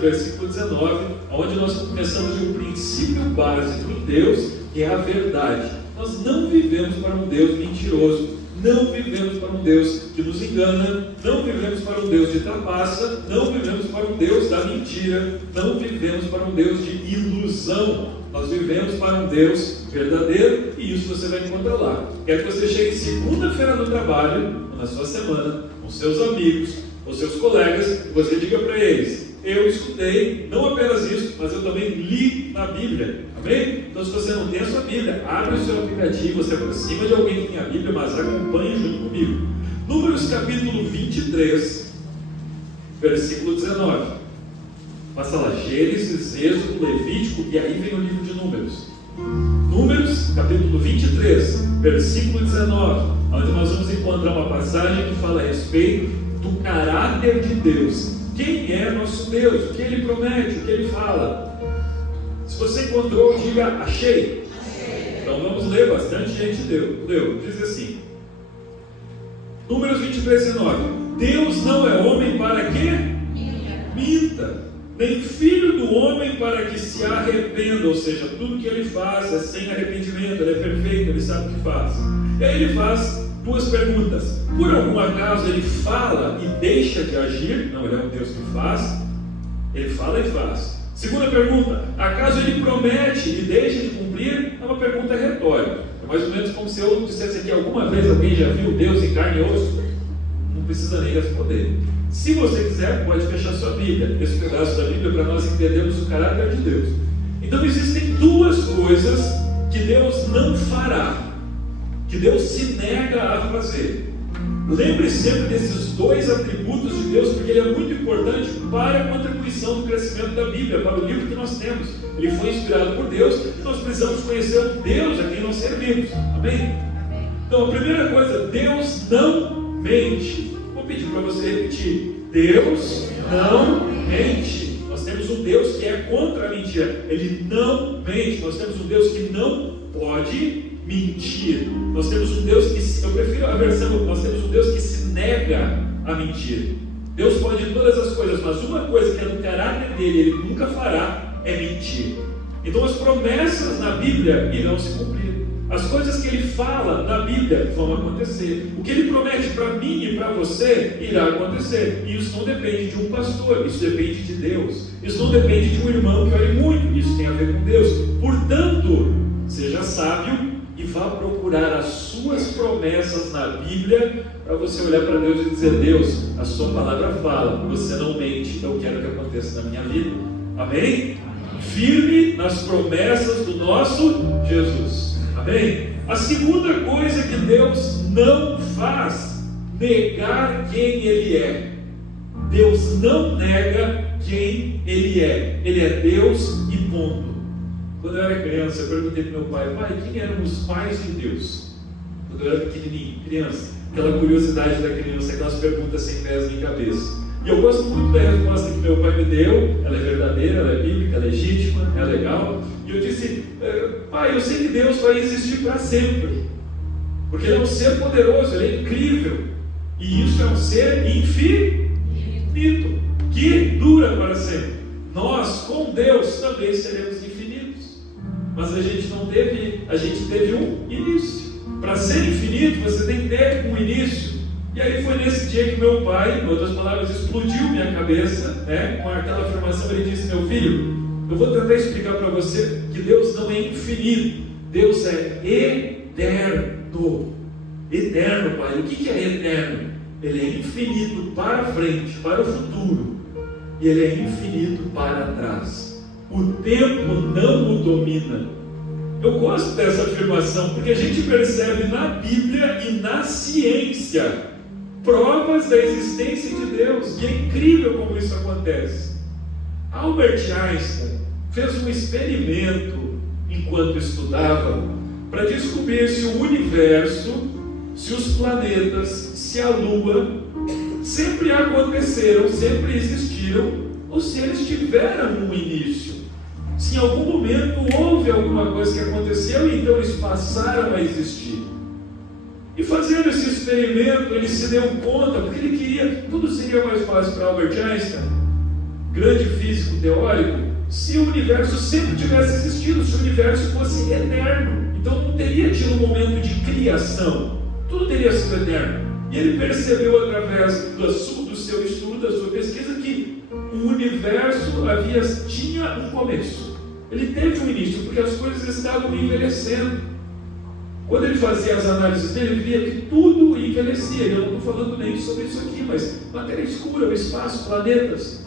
versículo 19, onde nós começamos de um princípio básico em Deus, que é a verdade. Nós não vivemos para um Deus mentiroso, não vivemos para um Deus que nos engana, não vivemos para um Deus de trapaça, não vivemos para um Deus da mentira, não vivemos para um Deus de ilusão. Nós vivemos para um Deus verdadeiro, e isso você vai encontrar lá. Quero que você chegue segunda-feira no trabalho, ou na sua semana, com seus amigos, com seus colegas, e você diga para eles: eu estudei não apenas isso, mas eu também li na Bíblia. Amém? Então, se você não tem a sua Bíblia, abre o seu aplicativo, você aproxima de alguém que tem a Bíblia, mas acompanhe junto comigo. Números capítulo 23, versículo 19. Passa lá, Gênesis, Êxodo, Levítico, e aí vem o livro de Números. Números, capítulo 23, versículo 19, onde nós vamos encontrar uma passagem que fala a respeito do caráter de Deus. Quem é nosso Deus? O que Ele promete? O que Ele fala? Se você encontrou, diga: achei. Então vamos ler, bastante gente deu. Diz assim, Números 23, 19: Deus não é homem para que minta, nem filho do homem para que se arrependa. Ou seja, tudo que Ele faz é sem arrependimento, Ele é perfeito, Ele sabe o que faz. E aí Ele faz duas perguntas: por algum acaso Ele fala e deixa de agir? Não, Ele é um Deus que faz. Ele fala e faz. Segunda pergunta: acaso Ele promete e deixa de cumprir? É uma pergunta retórica. É mais ou menos como se eu dissesse aqui: alguma vez alguém já viu Deus em carne e osso? Não precisa nem responder. Se você quiser, pode fechar sua Bíblia, esse pedaço da Bíblia, para nós entendermos o caráter de Deus. Então existem duas coisas que Deus não fará, que Deus se nega a fazer. Lembre sempre desses dois atributos de Deus, porque ele é muito importante para a contribuição do crescimento da Bíblia, para o livro que nós temos. Ele foi inspirado por Deus e nós precisamos conhecer o Deus a quem nós servimos. Amém? Então, a primeira coisa: Deus não mente. Vou pedir para você repetir: Deus não mente. Nós temos um Deus que é contra a mentira. Ele não mente. Nós temos um Deus que não pode mentir. Nós temos um Deus que, eu prefiro a versão, nós temos um Deus que se nega a mentir. Deus pode todas as coisas, mas uma coisa que é do caráter dele, Ele nunca fará, é mentir. Então as promessas na Bíblia irão se cumprir. As coisas que Ele fala na Bíblia vão acontecer. O que Ele promete para mim e para você irá acontecer. E isso não depende de um pastor, isso depende de Deus. Isso não depende de um irmão que ore muito, isso tem a ver com Deus. Portanto, seja sábio e vá procurar as suas promessas na Bíblia, para você olhar para Deus e dizer: Deus, a sua palavra fala, você não mente, eu quero que aconteça na minha vida. Amém? Firme nas promessas do nosso Jesus. Amém? A segunda coisa que Deus não faz: negar quem Ele é. Deus não nega quem Ele é. Ele é Deus e ponto. Quando eu era criança, eu perguntei para meu pai: pai, quem eram os pais de Deus? Quando eu era pequenininho, criança, aquela curiosidade da criança, aquelas perguntas sem pés nem cabeça. E eu gosto muito da resposta que meu pai me deu. Ela é verdadeira, ela é bíblica, ela é legítima, ela é legal. E eu disse: pai, eu sei que Deus vai existir para sempre, porque Ele é um ser poderoso, Ele é incrível, e isso é um ser infinito, que dura para sempre. Nós, com Deus, também seremos infinitos, mas a gente teve um início. Para ser infinito, você tem que ter um início. E aí foi nesse dia que meu pai, em outras palavras, explodiu minha cabeça, com aquela afirmação. Ele disse: meu filho, eu vou tentar explicar para você que Deus não é infinito, Deus é eterno. Eterno, pai. O que é eterno? Ele é infinito para frente, para o futuro, e Ele é infinito para trás. O tempo não o domina. Eu gosto dessa afirmação, porque a gente percebe na Bíblia e na ciência provas da existência de Deus, e é incrível como isso acontece. Albert Einstein fez um experimento enquanto estudava para descobrir se o universo, se os planetas, se a Lua sempre aconteceram, sempre existiram, ou se eles tiveram um início. Se em algum momento houve alguma coisa que aconteceu e então eles passaram a existir. E fazendo esse experimento, ele se deu conta, porque ele queria, tudo seria mais fácil para Albert Einstein. grande físico teórico, se o universo sempre tivesse existido, se o universo fosse eterno. Então não teria tido um momento de criação, tudo teria sido eterno. E ele percebeu através do seu estudo, da sua pesquisa, que o universo tinha um começo. Ele teve um início, porque as coisas estavam envelhecendo. Quando ele fazia as análises dele, ele via que tudo envelhecia. Eu não estou falando nem sobre isso aqui, mas matéria escura, o espaço, planetas.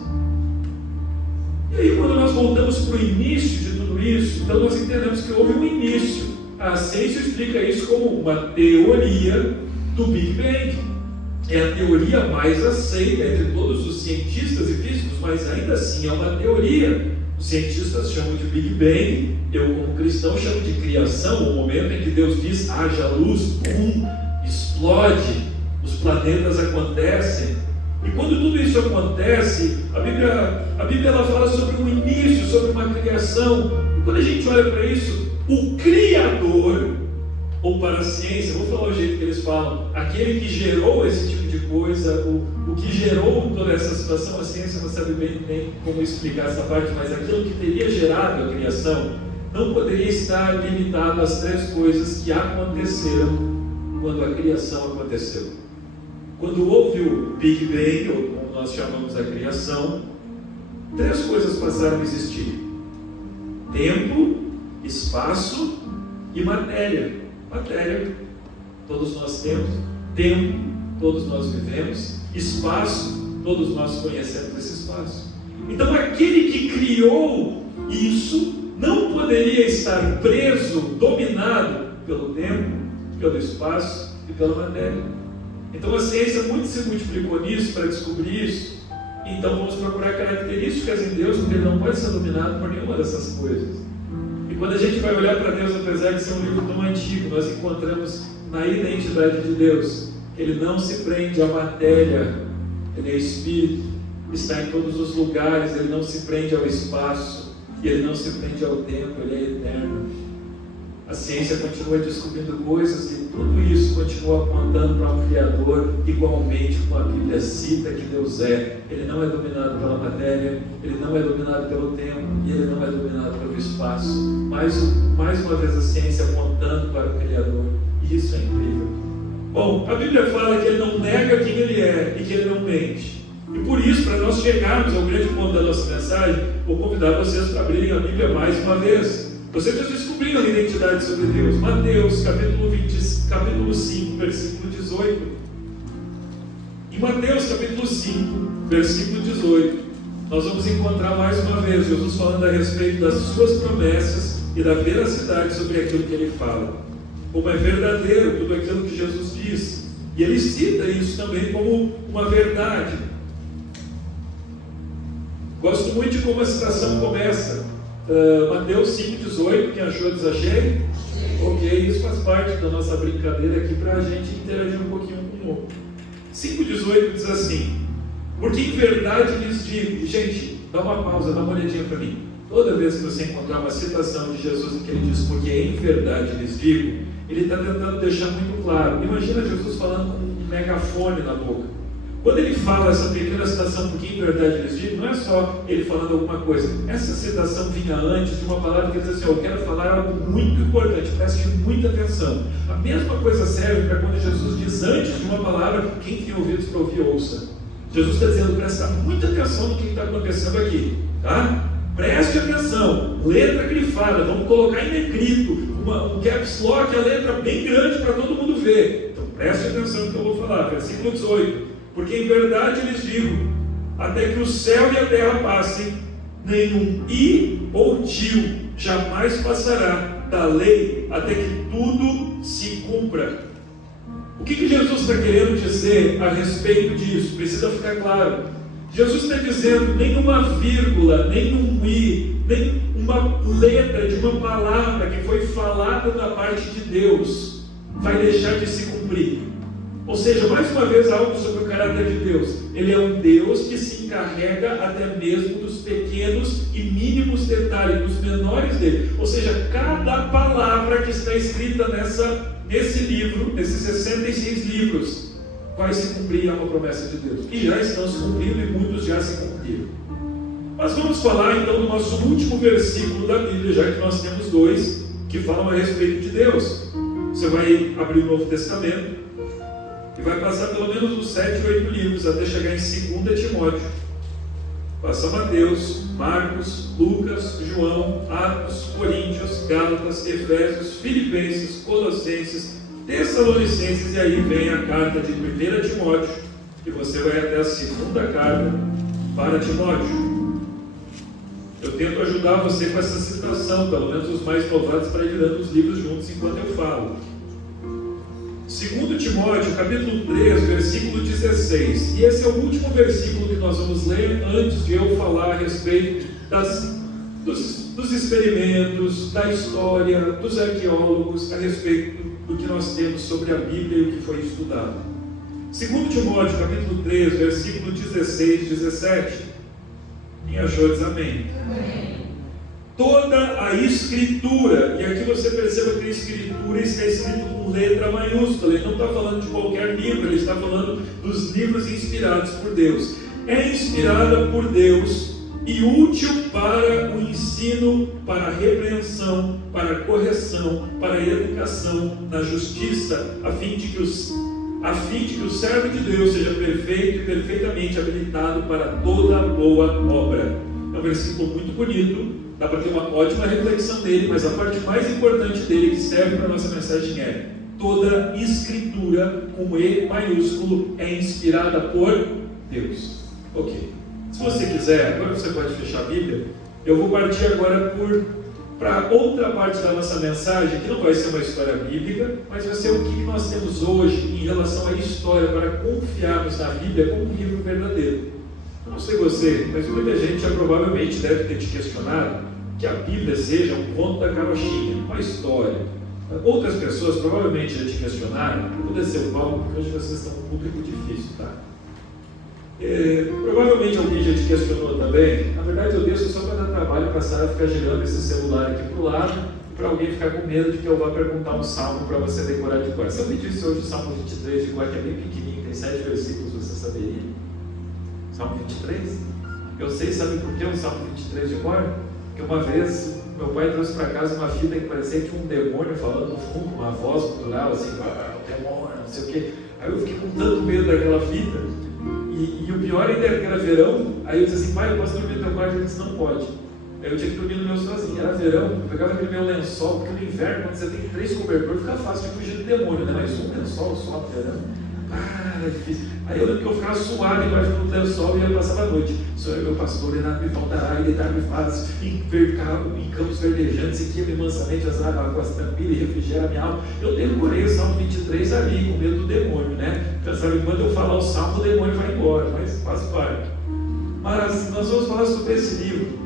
E aí, quando nós voltamos para o início de tudo isso, então nós entendemos que houve um início. A ciência explica isso como uma teoria do Big Bang. É a teoria mais aceita entre todos os cientistas e físicos, mas ainda assim é uma teoria. Os cientistas chamam de Big Bang, eu como cristão chamo de criação, o momento em que Deus diz, haja luz, explode, os planetas acontecem. E quando tudo isso acontece, a Bíblia ela fala sobre um início, sobre uma criação. E quando a gente olha para isso, o Criador, ou para a ciência, vou falar o jeito que eles falam, aquele que gerou esse tipo de coisa, o que gerou toda essa situação, a ciência não sabe bem como explicar essa parte, mas aquilo que teria gerado a criação não poderia estar limitado às três coisas que aconteceram quando a criação aconteceu. Quando houve o Big Bang, ou como nós chamamos a criação, três coisas passaram a existir: tempo, espaço e matéria. Matéria, todos nós temos. Tempo, todos nós vivemos. Espaço, todos nós conhecemos esse espaço. Então aquele que criou isso não poderia estar preso, dominado pelo tempo, pelo espaço e pela matéria. Então a ciência muito se multiplicou nisso para descobrir isso. Então vamos procurar características em Deus, porque ele não pode ser dominado por nenhuma dessas coisas. E quando a gente vai olhar para Deus, apesar de ser um livro tão antigo, nós encontramos na identidade de Deus que ele não se prende à matéria, ele é espírito, está em todos os lugares, ele não se prende ao espaço, e ele não se prende ao tempo, ele é eterno. A ciência continua descobrindo coisas e tudo isso continua apontando para um Criador, igualmente como a Bíblia cita que Deus é. Ele não é dominado pela matéria, ele não é dominado pelo tempo e ele não é dominado pelo espaço. Mais uma vez a ciência apontando para o Criador, e isso é incrível. Bom, a Bíblia fala que ele não nega quem ele é e que ele não mente. E por isso, para nós chegarmos ao grande ponto da nossa mensagem, vou convidar vocês para abrirem a Bíblia mais uma vez. Vocês já descobriram a identidade sobre Deus. Mateus, capítulo 5, versículo 18. Em Mateus, capítulo 5, versículo 18, nós vamos encontrar mais uma vez Jesus falando a respeito das suas promessas e da veracidade sobre aquilo que ele fala. Como é verdadeiro tudo aquilo que Jesus diz. E ele cita isso também como uma verdade. Gosto muito de como a citação começa. Mateus 5,18, quem achou, desachei? Ok, isso faz parte da nossa brincadeira aqui para a gente interagir um pouquinho com o outro. 5,18 diz assim: porque em verdade lhes digo, gente, dá uma pausa, dá uma olhadinha para mim. Toda vez que você encontrar uma citação de Jesus em que ele diz, porque em verdade lhes digo, ele está tentando deixar muito claro. Imagina Jesus falando com um megafone na boca. Quando ele fala essa pequena citação, porque em verdade lhes digo, não é só ele falando alguma coisa. Essa citação vinha antes de uma palavra que diz assim: eu quero falar algo muito importante, preste muita atenção. A mesma coisa serve para quando Jesus diz antes de uma palavra, quem tem ouvidos para ouvir, ouça. Jesus está dizendo, presta muita atenção no que está acontecendo aqui, tá? Preste atenção, letra grifada, vamos colocar em negrito, um caps lock, a letra bem grande para todo mundo ver. Então preste atenção no que eu vou falar, versículo 18. Porque em verdade lhes digo, até que o céu e a terra passem, nenhum i ou tio jamais passará da lei, até que tudo se cumpra. O que Jesus está querendo dizer a respeito disso? Precisa ficar claro. Jesus está dizendo, nenhuma vírgula, nenhum i, nem uma letra de uma palavra que foi falada da parte de Deus vai deixar de se cumprir. Ou seja, mais uma vez algo sobre o caráter de Deus. Ele é um Deus que se encarrega até mesmo dos pequenos e mínimos detalhes, dos menores dele. Ou seja, cada palavra que está escrita nesse livro, nesses 66 livros, vai se cumprir, é uma promessa de Deus. E já estão se cumprindo e muitos já se cumpriram. Mas vamos falar então do nosso último versículo da Bíblia, já que nós temos dois que falam a respeito de Deus. Você vai abrir o Novo Testamento e vai passar pelo menos uns 7 ou 8 livros até chegar em 2 Timóteo. Passa Mateus, Marcos, Lucas, João, Atos, Coríntios, Gálatas, Efésios, Filipenses, Colossenses, Tessalonicenses, e aí vem a carta de 1 Timóteo, e você vai até a segunda carta para Timóteo. Eu tento ajudar você com essa citação, pelo menos os mais provados, para ir virando os livros juntos enquanto eu falo. 2 Timóteo, capítulo 3, versículo 16. E esse é o último versículo que nós vamos ler antes de eu falar a respeito dos experimentos, da história, dos arqueólogos, a respeito do que nós temos sobre a Bíblia e o que foi estudado. 2 Timóteo, capítulo 3, versículo 16 e 17. Quem achou diz amém. Amém. Toda a Escritura, e aqui você perceba que a Escritura está escrito com letra maiúscula, ele não está falando de qualquer livro, ele está falando dos livros inspirados por Deus. É inspirada por Deus e útil para o ensino, para a repreensão, para a correção, para a educação na justiça, a fim de que o servo de Deus seja perfeito e perfeitamente habilitado para toda boa obra. É um versículo muito bonito, dá para ter uma ótima reflexão dele, mas a parte mais importante dele que serve para a nossa mensagem é: toda Escritura, com E maiúsculo, é inspirada por Deus. Ok. Se você quiser, agora você pode fechar a Bíblia. Eu vou partir agora para outra parte da nossa mensagem, que não vai ser uma história bíblica, mas vai ser o que nós temos hoje em relação à história, para confiarmos na Bíblia como um livro verdadeiro. Eu não sei você, mas muita gente já provavelmente deve ter te questionado que a Bíblia seja um conto da carochinha, uma história. Outras pessoas provavelmente já te questionaram. Eu vou descer o palco, porque hoje vocês estão com um público difícil, tá? Provavelmente alguém já te questionou também. Na verdade, eu desço só para dar trabalho para a Sara ficar girando esse celular aqui para o lado, e para alguém ficar com medo de que eu vá perguntar um salmo para você decorar de cor. Se eu pedisse hoje o Salmo 23 de cor, que é bem pequenininho, tem 7 versículos, você saberia? Salmo 23? Eu sei, sabe por que o Salmo 23 de cor? Porque uma vez meu pai trouxe para casa uma fita que parecia que tinha um demônio falando no fundo, uma voz cultural assim, demônio, não sei o quê. Aí eu fiquei com tanto medo daquela fita, e o pior ainda era que era verão. Aí eu disse assim: pai, eu posso dormir no teu quarto? Ele disse: não pode. Aí eu tinha que dormir no meu sozinho, era verão, eu pegava aquele meu lençol, porque no inverno, quando você tem 3 cobertores, fica fácil de fugir do demônio, né? Mas um lençol só no verão, era difícil. Aí eu lembro que eu ficava suado embaixo do lençol e eu passava a noite: Senhor, meu pastor, Renato me faltará e deitar-me fácil em campos verdejantes, e guia-me mansamente as águas tranquilas e refrigera a minha alma. Eu decorei o Salmo 23 ali, com medo do demônio, né? Pensava, enquanto eu falar o Salmo, o demônio vai embora, mas faz parte. Mas nós vamos falar sobre esse livro.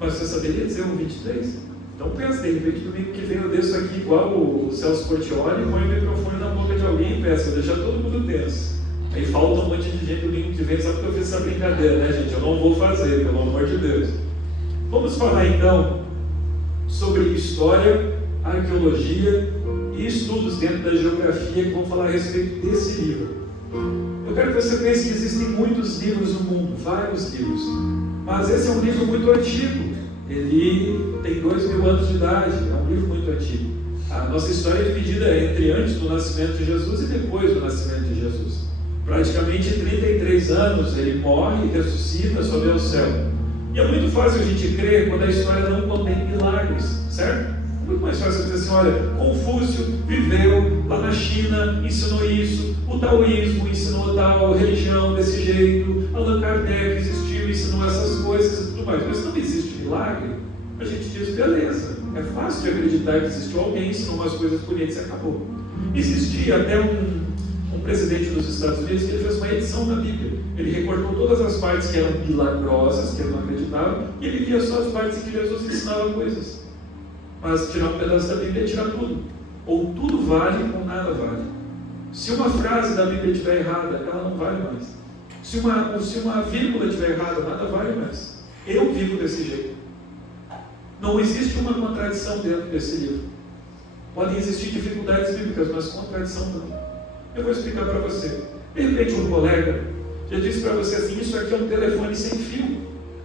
Mas você saberia dizer o 23? Então pensa, de repente domingo que vem eu desço aqui igual o Celso Portioli e põe o microfone na boca de alguém e peço, vou deixar todo mundo tenso. Aí falta um monte de gente domingo que vem, só porque eu fiz essa brincadeira, né, gente? Eu não vou fazer, pelo amor de Deus. Vamos falar então sobre história, arqueologia e estudos dentro da geografia que vão falar a respeito desse livro. Eu quero que você pense que existem muitos livros no mundo, vários livros, mas esse é um livro muito antigo. Ele tem 2000 anos de idade, é um livro muito antigo. A nossa história é dividida entre antes do nascimento de Jesus e depois do nascimento de Jesus. Praticamente 33 anos ele morre e ressuscita, sobe ao céu. E é muito fácil a gente crer quando a história não contém milagres, certo? É muito mais fácil dizer assim: olha, Confúcio viveu lá na China, ensinou isso, o taoísmo ensinou tal religião desse jeito, Allan Kardec existiu, ensinou essas coisas e tudo mais. Mas não existe milagre, a gente diz: beleza, é fácil de acreditar que existiu alguém, ensinou umas coisas bonitas e acabou. Existia até um presidente dos Estados Unidos que ele fez uma edição da Bíblia. Ele recortou todas as partes que eram milagrosas, que ele não acreditava, e ele via só as partes em que Jesus ensinava coisas. Mas tirar um pedaço da Bíblia é tirar tudo. Ou tudo vale ou nada vale. Se uma frase da Bíblia estiver errada, ela não vale mais. Se uma vírgula estiver errada, nada vale mais. Eu vivo desse jeito. Não existe uma contradição dentro desse livro. Podem existir dificuldades bíblicas, mas contradição não. Eu vou explicar para você. De repente um colega já disse para você assim: isso aqui é um telefone sem fio.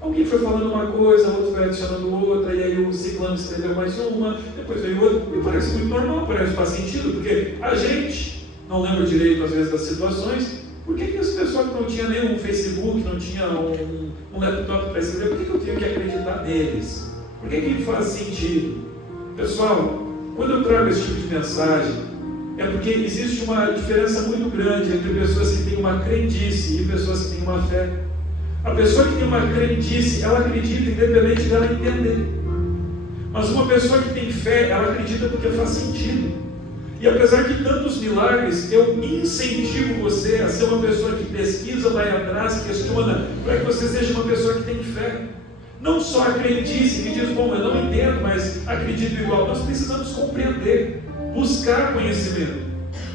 Alguém foi falando uma coisa, o outro foi adicionando outra, e aí o ciclano escreveu mais uma, depois veio outro, e parece muito normal, parece que faz sentido, porque a gente não lembra direito às vezes das situações. Por que as pessoas que não tinham nem um Facebook, não tinham um laptop para escrever, por que eu tenho que acreditar neles? Por que faz sentido? Pessoal, quando eu trago esse tipo de mensagem, é porque existe uma diferença muito grande entre pessoas que têm uma crendice e pessoas que têm uma fé. A pessoa que tem uma crendice, ela acredita independente dela entender. Mas uma pessoa que tem fé, ela acredita porque faz sentido. E apesar de tantos milagres, eu incentivo você a ser uma pessoa que pesquisa, vai atrás, questiona, para que você seja uma pessoa que tem fé. Não só a crendice, que diz, bom, eu não entendo, mas acredito igual. Nós precisamos compreender, buscar conhecimento.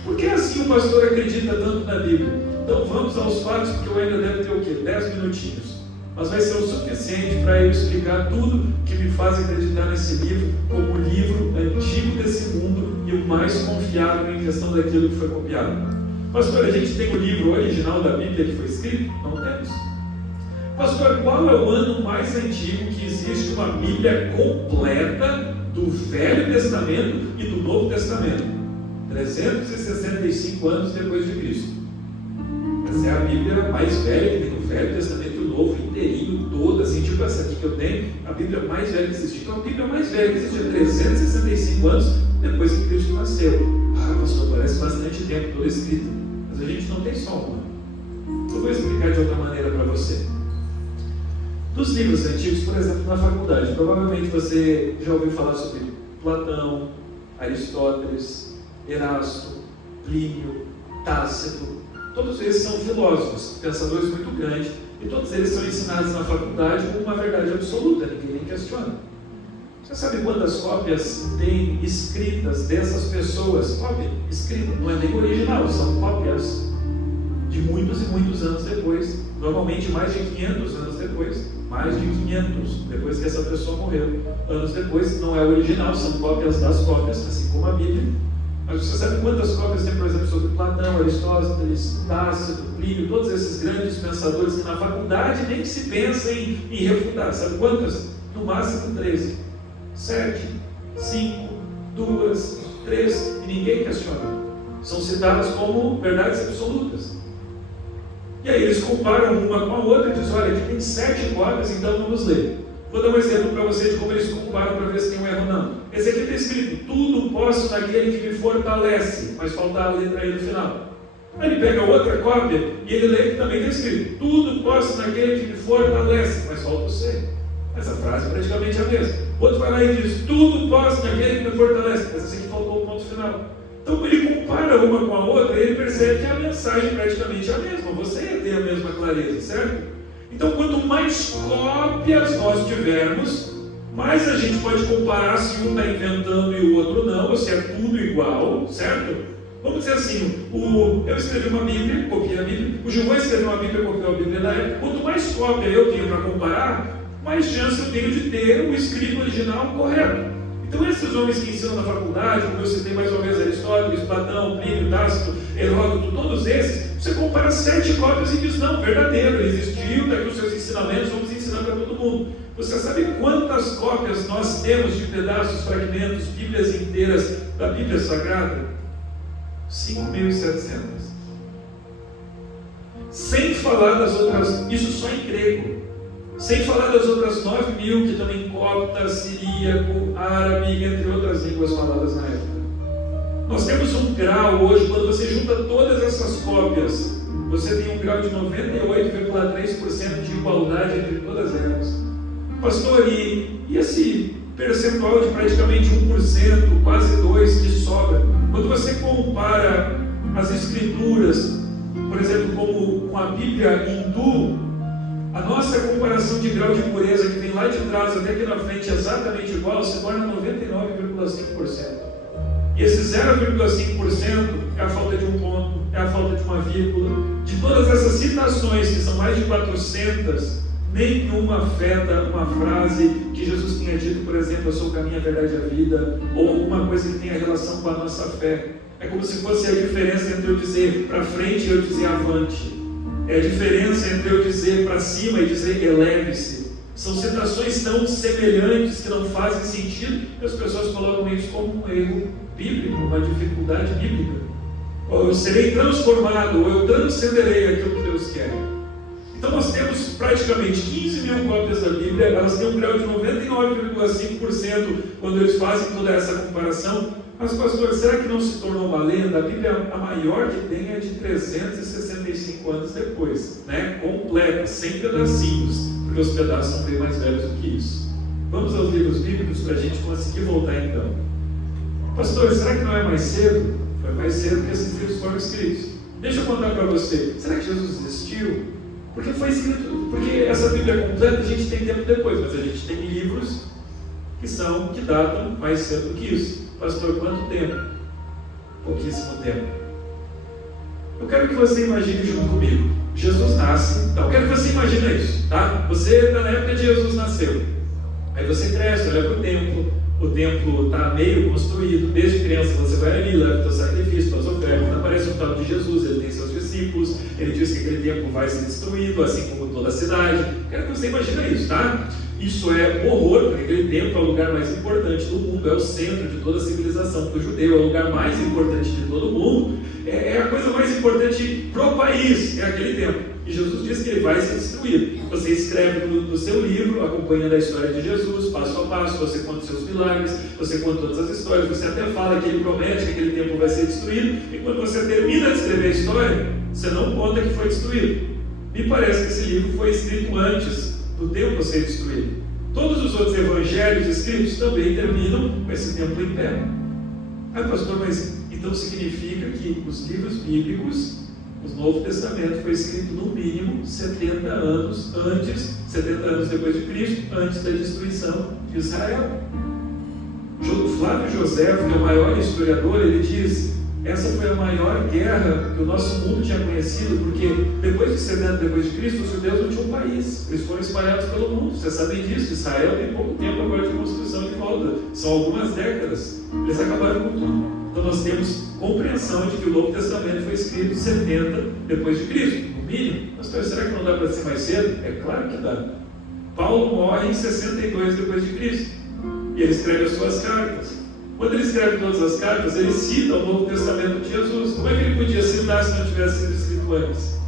Por que assim o pastor acredita tanto na Bíblia? Então vamos aos fatos, porque eu ainda deve ter o quê? 10 minutinhos. Mas vai ser o suficiente para eu explicar tudo que me faz acreditar nesse livro como o livro antigo desse mundo e o mais confiável em questão daquilo que foi copiado. Pastor, a gente tem o livro original da Bíblia que foi escrito? Não temos. Pastor, qual é o ano mais antigo que existe uma Bíblia completa do Velho Testamento e do Novo Testamento? 365 anos depois de Cristo. Essa é a Bíblia mais velha que tem o Velho Testamento e o Novo inteirinho, todo, assim, tipo essa aqui que eu tenho, a Bíblia mais velha que existe. Então a Bíblia mais velha que existe é 365 anos depois que Cristo nasceu. Ah, pastor, parece bastante tempo todo escrito. Mas a gente não tem só uma. Eu vou explicar de outra maneira para você. Dos livros antigos, por exemplo, na faculdade, provavelmente você já ouviu falar sobre Platão, Aristóteles, Erasto, Plínio, Tácito. Todos eles são filósofos, pensadores muito grandes, e todos eles são ensinados na faculdade como uma verdade absoluta, ninguém nem questiona. Você sabe quantas cópias tem escritas dessas pessoas? Cópia escrita, não é nem original, são cópias de muitos e muitos anos depois, normalmente mais de 500 anos depois, mais de 500 depois que essa pessoa morreu, anos depois, não é original, são cópias das cópias, assim como a Bíblia. Mas você sabe quantas cópias tem, por exemplo, sobre Platão, Aristóteles, Tácito, Plínio, todos esses grandes pensadores que na faculdade nem se pensa em refutar? Sabe quantas? No máximo 13, 7, 5, 2, 3, e ninguém questiona. São citadas como verdades absolutas. E aí eles comparam uma com a outra e dizem, olha, aqui tem 7 cópias, então vamos ler. Vou dar um exemplo para vocês de como eles comparam para ver se tem um erro ou não. Esse aqui está escrito, tudo posso naquele que me fortalece, mas falta a letra aí no final. Aí ele pega outra cópia e ele lê que também está escrito, tudo posso naquele que me fortalece, mas falta o C. Essa frase é praticamente a mesma. Outro vai lá e diz, tudo posso naquele que me fortalece, mas esse aqui faltou o ponto final. Então ele compara uma com a outra e ele percebe que a mensagem é praticamente a mesma, você ia ter a mesma clareza, certo? Então, quanto mais cópias nós tivermos, mais a gente pode comparar se um está inventando e o outro não, ou se é tudo igual, certo? Vamos dizer assim, eu escrevi uma Bíblia, copiei a Bíblia, o Gilvan escreveu uma Bíblia, copiou a Bíblia na época. Quanto mais cópia eu tenho para comparar, mais chance eu tenho de ter o escrito original correto. Então, esses homens que ensinam na faculdade, como eu citei mais uma vez Aristóteles, Platão, Plínio, Tácito, Heródoto, todos esses, você compara 7 cópias e diz, não, verdadeiro, existiu, está aqui os seus ensinamentos, vamos ensinar para todo mundo. Você sabe quantas cópias nós temos de pedaços, fragmentos, Bíblias inteiras da Bíblia Sagrada? 5.700. Sem falar das outras, isso só em grego. Sem falar das outras 9.000 que também copta, siríaco, árabe, entre outras línguas faladas na época. Nós temos um grau hoje, quando você junta todas essas cópias, você tem um grau de 98,3% de igualdade entre todas elas. Pastor, e esse percentual de praticamente 1%, quase 2% que sobra? Quando você compara as escrituras, por exemplo, como com a Bíblia hindu, a nossa comparação de grau de pureza, que vem lá de trás até aqui na frente exatamente igual, se torna 99,5%. E esse 0,5% é a falta de um ponto, é a falta de uma vírgula. De todas essas citações, que são mais de 400, nenhuma afeta uma frase que Jesus tenha dito, por exemplo, eu sou o caminho, a verdade e a vida, ou alguma coisa que tenha relação com a nossa fé. É como se fosse a diferença entre eu dizer para frente e eu dizer avante. É a diferença entre eu dizer para cima e dizer eleve-se. São citações tão semelhantes que não fazem sentido que as pessoas colocam isso como um erro bíblico, uma dificuldade bíblica. Ou eu serei transformado, ou eu transcenderei aquilo que Deus quer. Então nós temos praticamente 15 mil cópias da Bíblia, elas têm um grau de 99,5% quando eles fazem toda essa comparação. Mas pastor, será que não se tornou uma lenda? A Bíblia, a maior que tem, é de 365 anos depois, né? Completa, sem pedacinhos, porque os pedaços são bem mais velhos do que isso. Vamos aos livros bíblicos para a gente conseguir voltar então. Pastor, será que não é mais cedo? Foi mais cedo que esses livros foram escritos. Deixa eu contar para você, será que Jesus existiu? Porque foi escrito, porque essa Bíblia completa a gente tem tempo depois, mas a gente tem livros que datam mais cedo do que isso. Pastor, quanto tempo? Pouquíssimo tempo. Eu quero que você imagine junto comigo. Jesus nasce, eu quero que você imagine isso, tá? Você está na época de Jesus nasceu. Aí você cresce, olha para o templo está meio construído, desde criança você vai ali, leva o teu sacrifício, tuas ofertas, aparece o tal de Jesus, ele tem seus discípulos, ele diz que aquele templo vai ser destruído, assim como toda a cidade. Quero que você imagine isso, tá? Isso é horror, porque aquele templo é o lugar mais importante do mundo, é o centro de toda a civilização do judeu, é o lugar mais importante de todo o mundo, é a coisa mais importante para o país, é aquele templo. E Jesus diz que ele vai ser destruído. Você escreve no seu livro, acompanhando a história de Jesus, passo a passo, você conta os seus milagres, você conta todas as histórias, você até fala que ele promete que aquele templo vai ser destruído, e quando você termina de escrever a história, você não conta que foi destruído. Me parece que esse livro foi escrito antes do templo ser destruído. Todos os outros evangelhos escritos também terminam com esse templo em pé. Pastor, mas então significa que os livros bíblicos, o Novo Testamento foi escrito no mínimo 70 anos antes, 70 anos depois de Cristo, antes da destruição de Israel. Flávio José, que é o maior historiador, ele diz: essa foi a maior guerra que o nosso mundo tinha conhecido, porque depois de 70 depois de Cristo, os judeus não tinham um país, eles foram espalhados pelo mundo. Vocês sabem disso, Israel tem pouco tempo agora de construção de volta, são algumas décadas, eles acabaram com tudo. Então nós temos compreensão de que o Novo Testamento foi escrito 70 depois de Cristo, no mínimo. Mas será que não dá para ser mais cedo? É claro que dá. Paulo morre em 62 depois de Cristo, e ele escreve as suas cartas. Quando ele escreve todas as cartas, ele cita o Novo Testamento de Jesus. Como é que ele podia citar se não tivesse sido escrito antes?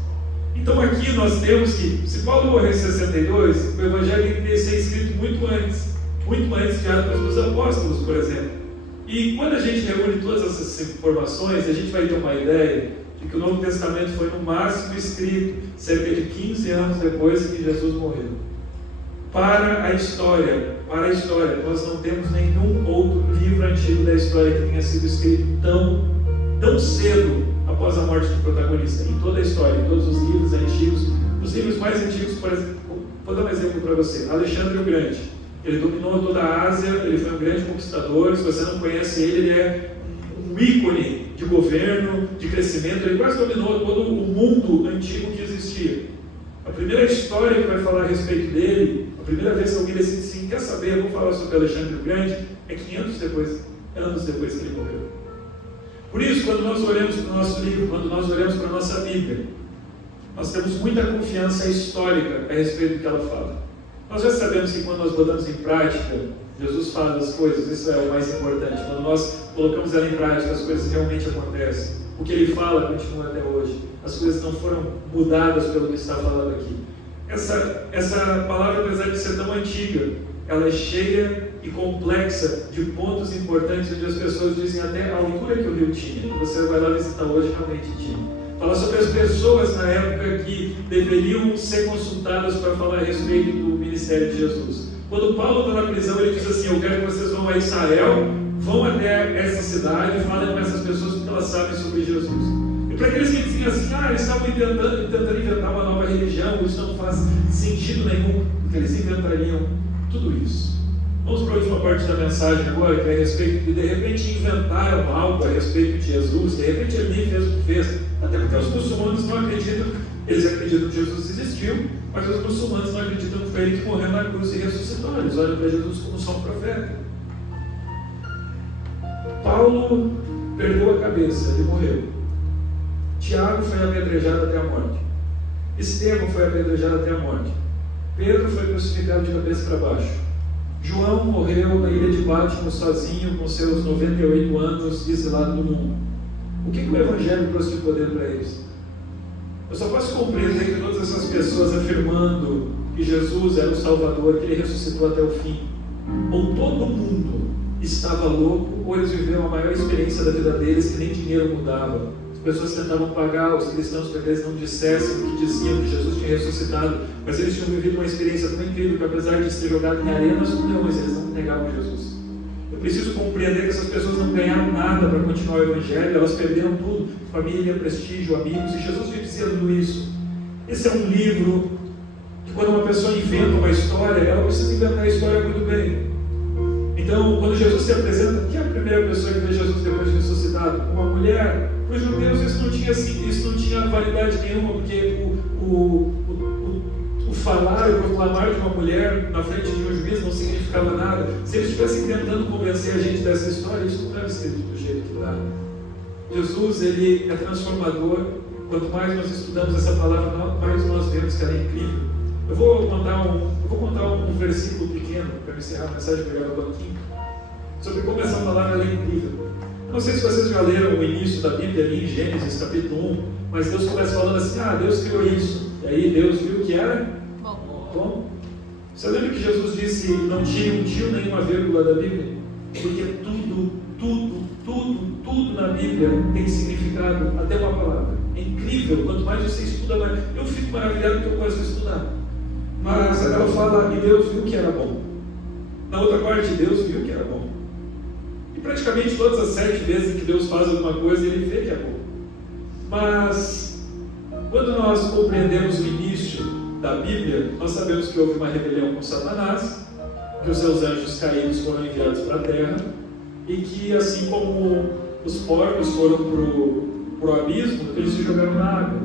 Então aqui nós temos que, se Paulo morrer em 62, o Evangelho tem que ser escrito muito antes de Atos dos Apóstolos, por exemplo. E quando a gente reúne todas essas informações, a gente vai ter uma ideia de que o Novo Testamento foi no máximo escrito cerca de 15 anos depois que Jesus morreu. Para a história, nós não temos nenhum outro livro antigo da história que tenha sido escrito tão cedo após a morte do protagonista. Em toda a história, em todos os livros antigos, os livros mais antigos, por exemplo, vou dar um exemplo para você. Alexandre o Grande, ele dominou toda a Ásia, ele foi um grande conquistador. Se você não conhece ele é um ícone de governo, de crescimento. Ele quase dominou todo o mundo antigo que existia. A primeira história que vai falar a respeito dele, a primeira vez que alguém decide assim, quer saber, vamos falar sobre Alexandre o Grande, é 500 anos depois que ele morreu. Por isso, quando nós olhamos para o nosso livro, quando nós olhamos para a nossa Bíblia, nós temos muita confiança histórica a respeito do que ela fala. Nós já sabemos que quando nós botamos em prática, Jesus fala das coisas, isso é o mais importante. Quando nós colocamos ela em prática, as coisas realmente acontecem. O que ele fala continua até hoje. As coisas não foram mudadas pelo que está falando aqui. Essa palavra, apesar de ser tão antiga, ela é cheia e complexa de pontos importantes onde as pessoas dizem até a altura que o rio tinha. Você vai lá visitar hoje, realmente tinha. Fala sobre as pessoas na época que deveriam ser consultadas para falar a respeito do ministério de Jesus. Quando Paulo está na prisão, ele diz assim: eu quero que vocês vão a Israel, vão até essa cidade e falem com essas pessoas porque elas sabem sobre Jesus. E para aqueles que diziam assim: eles estavam tentando inventar uma nova religião, isso não faz sentido nenhum, porque eles inventariam tudo isso. Vamos para a última parte da mensagem agora, que é a respeito de repente inventaram algo a respeito de Jesus, de repente ele nem fez o que fez, até porque os muçulmanos não acreditam, eles acreditam que Jesus existiu, mas os muçulmanos não acreditam que foi ele que morreu na cruz e ressuscitou, eles olham para Jesus como só um profeta. Paulo perdeu a cabeça, ele morreu. Tiago foi apedrejado até a morte. Estevão foi apedrejado até a morte. Pedro foi crucificado de cabeça para baixo. João morreu na ilha de Patmos sozinho, com seus 98 anos, exilado do mundo. O que o Evangelho trouxe de poder para eles? Eu só posso compreender que todas essas pessoas afirmando que Jesus era o Salvador, que Ele ressuscitou até o fim, ou todo mundo estava louco, ou eles viveram a maior experiência da vida deles, que nem dinheiro mudava. As pessoas tentavam pagar os cristãos para que eles não dissessem o que diziam, que Jesus tinha ressuscitado, mas eles tinham vivido uma experiência tão incrível que, apesar de ser jogado em arenas com leões, eles não negavam Jesus. Eu preciso compreender que essas pessoas não ganharam nada para continuar o Evangelho, elas perderam tudo, família, prestígio, amigos, e Jesus vive dizendo isso. Esse é um livro que, quando uma pessoa inventa uma história, ela precisa inventar a história muito bem. Então, quando Jesus se apresenta, quem é a primeira pessoa que vê Jesus depois de ressuscitado? Uma mulher. Para os judeus isso não tinha validade nenhuma, porque o falar e o proclamar de uma mulher na frente de um juiz não significava nada. Se eles estivessem tentando convencer a gente dessa história, isso não era escrito do jeito que está. Jesus, Ele é transformador. Quanto mais nós estudamos essa palavra, mais nós vemos que ela é incrível. Eu vou contar um versículo pequeno para encerrar a mensagem, pegar o banquinho, sobre como essa palavra é incrível. Não sei se vocês já leram o início da Bíblia ali em Gênesis capítulo 1, mas Deus começa falando assim: Deus criou isso. E aí Deus viu que era bom. Você lembra que Jesus disse: não tire um tio nem uma vírgula da Bíblia? Porque tudo na Bíblia tem significado, até uma palavra. É incrível, quanto mais você estuda, mais. Eu fico maravilhado que eu gosto de estudar. Mas ela fala: e Deus viu que era bom. Na outra parte, Deus viu que era bom. E praticamente todas as 7 vezes que Deus faz alguma coisa, Ele vê que é bom. Mas, quando nós compreendemos o início da Bíblia, nós sabemos que houve uma rebelião com Satanás, que os seus anjos caídos foram enviados para a terra, e que, assim como os porcos foram para o abismo, eles se jogaram na água.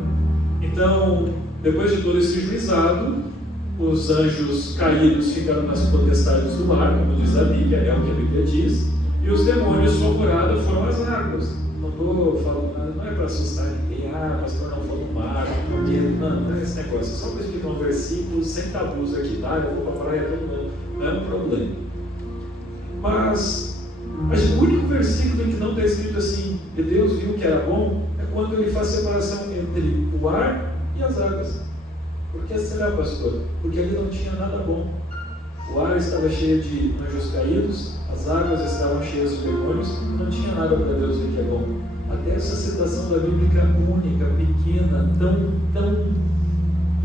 Então, depois de todo esse juizado, os anjos caídos ficaram nas potestades do mar, como diz a Bíblia, é o que a Bíblia diz, e os demônios, sua morada, foram as águas. Não estou falando nada, não é para assustar ninguém, pastor, não foi no mar, não é esse negócio, só para explicar um versículo sem tabus aqui, tá? Eu vou para a praia, todo mundo, não é um problema. Mas o único versículo em que não está escrito assim, que Deus viu que era bom, é quando Ele faz separação entre o ar e as águas. Por que será, pastor? Porque ali não tinha nada bom. O ar estava cheio de anjos caídos, as águas estavam cheias de demônios, não tinha nada para Deus ver que é bom. Até essa citação da Bíblia única, pequena, tão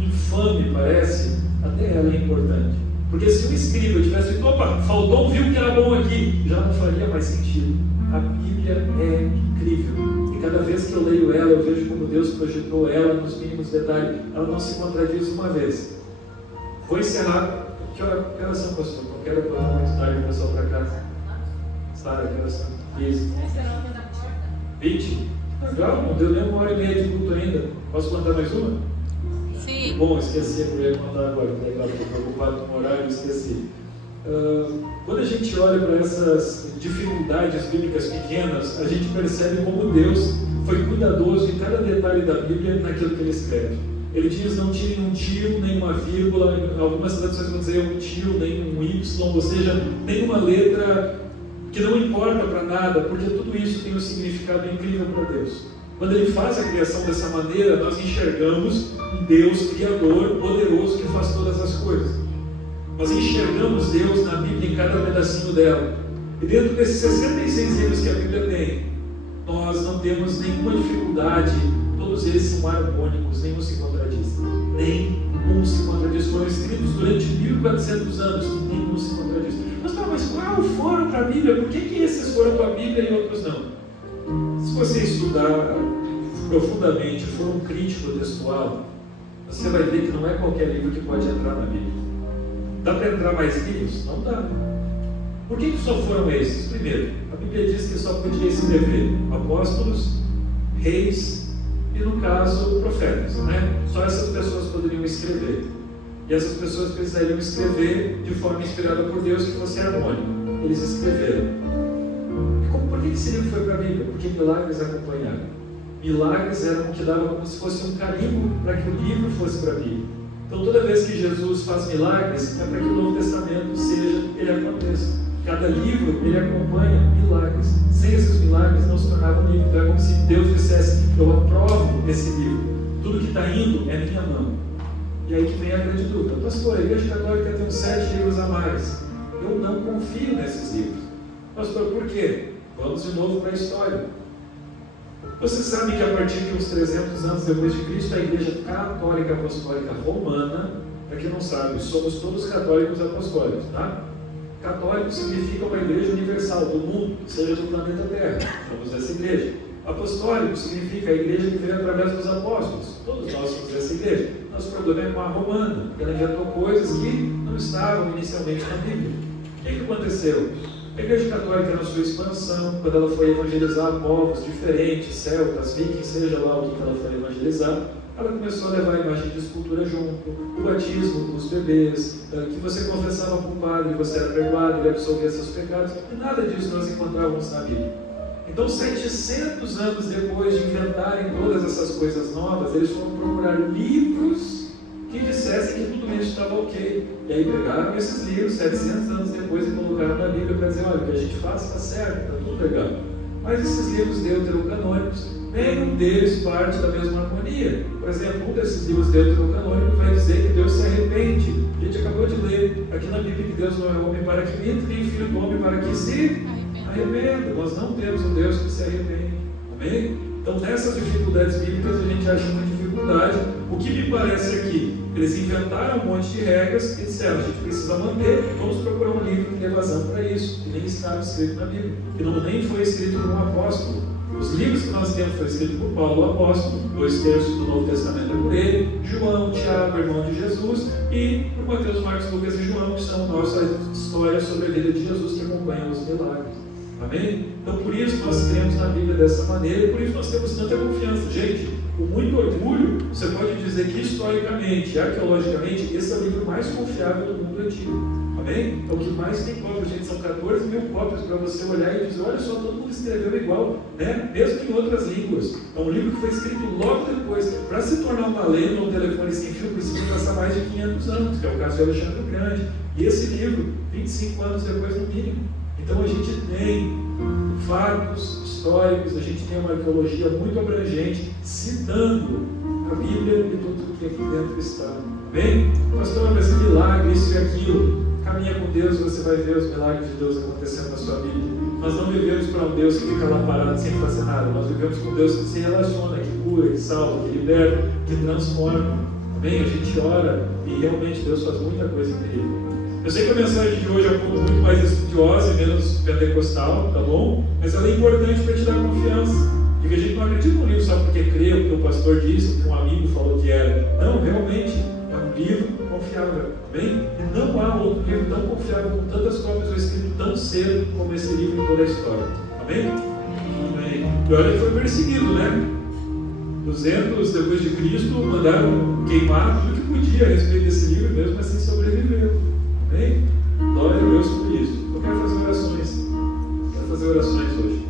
infame parece, até ela é importante. Porque se um escriba tivesse dito: opa, faltou um viu que era bom aqui, já não faria mais sentido. A Bíblia é incrível. E cada vez que eu leio ela, eu vejo como Deus projetou ela nos mínimos detalhes. Ela não se contradiz uma vez. Vou encerrar. Que horas são, pastor? Não quero botar muito tarde o pessoal para casa. Sara, que horas são? Isso. 20? Legal, não deu nem 1h30 de culto ainda. Posso contar mais uma? Sim. Bom, esqueci, eu ia contar agora. Legal, estou preocupado com o horário e esqueci. Quando a gente olha para essas dificuldades bíblicas pequenas, a gente percebe como Deus foi cuidadoso em cada detalhe da Bíblia naquilo que Ele escreve. Ele diz: não tire um tio, nem uma vírgula, algumas traduções vão dizer um tio, nem um Y, ou seja, nenhuma letra que não importa para nada, porque tudo isso tem um significado incrível para Deus. Quando Ele faz a criação dessa maneira, nós enxergamos um Deus criador, poderoso, que faz todas as coisas. Nós enxergamos Deus na Bíblia, em cada pedacinho dela. E dentro desses 66 livros que a Bíblia tem, nós não temos nenhuma dificuldade. Todos eles são harmônicos, nenhum se contradiz. Nenhum se contradiz. Foram escritos durante 1400 anos e nenhum se contradiz. Mas qual foram para a Bíblia? Por que esses foram para a Bíblia e outros não? Se você estudar profundamente, for um crítico textual, você vai ver que não é qualquer livro que pode entrar na Bíblia. Dá para entrar mais livros? Não dá. Por que só foram esses? Primeiro, a Bíblia diz que só podia escrever apóstolos, reis e, no caso, profetas, né? Só essas pessoas poderiam escrever. E essas pessoas precisariam escrever de forma inspirada por Deus, que fosse harmônico. Eles escreveram. E por que esse livro foi para a Bíblia? Porque milagres acompanharam. Milagres eram o que dava como se fosse um carimbo para que o livro fosse para a Bíblia. Então, toda vez que Jesus faz milagres, é para que o Novo Testamento ele aconteça. Cada livro, ele acompanha milagres. Sem esses milagres, não se tornava um livro. Então, é como se Deus dissesse: eu aprovo esse livro. Tudo que está indo é minha mão. E aí que vem a grande dúvida: pastor, a Igreja Católica tem uns 7 livros a mais. Eu não confio nesses livros. Pastor, por quê? Vamos de novo para a história. Você sabe que a partir de uns 300 anos depois de Cristo, a Igreja Católica Apostólica Romana, para quem não sabe, somos todos católicos apostólicos, tá? Católico significa uma igreja universal do mundo, que seja do planeta Terra. Somos essa igreja. Apostólico significa a igreja que veio através dos apóstolos. Todos nós somos essa igreja. Nosso problema é com a romana, porque ela inventou coisas que não estavam inicialmente na Bíblia. O que aconteceu? A Igreja Católica, na sua expansão, quando ela foi evangelizar povos diferentes, celtas, vikings, seja lá o que ela foi evangelizar, ela começou a levar a imagem de escultura junto, o batismo dos bebês, que você confessava com o padre, você era perdoado, ele absolvia seus pecados, e nada disso nós encontrávamos na Bíblia. Então, 700 anos depois de inventarem todas essas coisas novas, eles foram procurar livros que dissessem que tudo isso estava ok. E aí pegaram esses livros 700 anos depois e colocaram na Bíblia para dizer: olha, o que a gente faz está certo, está tudo legal. Mas esses livros deuterocanônicos, nenhum deles parte da mesma harmonia. Por exemplo, um desses livros deuterocanônicos vai dizer que Deus se arrepende. A gente acabou de ler aqui na Bíblia que Deus não é homem para que minta, nem filho do homem para que se arrependa. Nós não temos um Deus que se arrepende. Amém? Então, nessas dificuldades bíblicas, a gente acha uma dificuldade. O que me parece aqui, eles inventaram um monte de regras e disseram: a gente precisa manter, vamos procurar um livro que dê vazão para isso, que nem estava escrito na Bíblia, que nem foi escrito por um apóstolo. Os livros que nós temos foram escritos por Paulo, o apóstolo, 2/3 do Novo Testamento é por ele, João, Tiago, irmão de Jesus, e por Mateus, Marcos, Lucas e João, que são nossa história sobre a vida de Jesus, que acompanham os milagres. Amém? Então, por isso nós cremos na Bíblia dessa maneira e por isso nós temos tanta confiança. Gente, com muito orgulho, você pode dizer que historicamente, arqueologicamente, esse é o livro mais confiável do mundo antigo. Amém? É o que mais tem cópias, gente. São 14 mil cópias para você olhar e dizer: olha só, todo mundo escreveu igual, né? Mesmo em outras línguas. É um livro que foi escrito logo depois. Para se tornar uma lenda ou um telefone sem fio, precisa passar mais de 500 anos, que é o caso de Alexandre o Grande. E esse livro, 25 anos depois no mínimo. Então a gente tem fatos históricos, a gente tem uma arqueologia muito abrangente, citando a Bíblia e tudo que aqui dentro está. Amém? Pastor, mas que milagre, isso e aquilo. Caminha com Deus, você vai ver os milagres de Deus acontecendo na sua vida. Nós não vivemos para um Deus que fica lá parado sem fazer nada. Nós vivemos com um Deus que se relaciona, que cura, que salva, que liberta, que transforma. Amém? A gente ora e realmente Deus faz muita coisa incrível. Eu sei que a mensagem de hoje é um pouco muito mais estudiosa e menos pentecostal, tá bom? Mas ela é importante para te dar confiança. Porque a gente não acredita no livro só porque crê, porque o pastor disse, porque um amigo falou que era. Não, realmente é um livro confiável. Amém? E não há outro livro tão confiável, com tantas cópias, ou escrito tão cedo como esse livro em toda a história. Amém? Amém. E olha que foi perseguido, né? 200 depois de Cristo mandaram queimar tudo que podia a respeito desse livro, mesmo assim sobreviveu. Amém? Glória a Deus por isso. Eu quero fazer orações. Quero fazer orações hoje.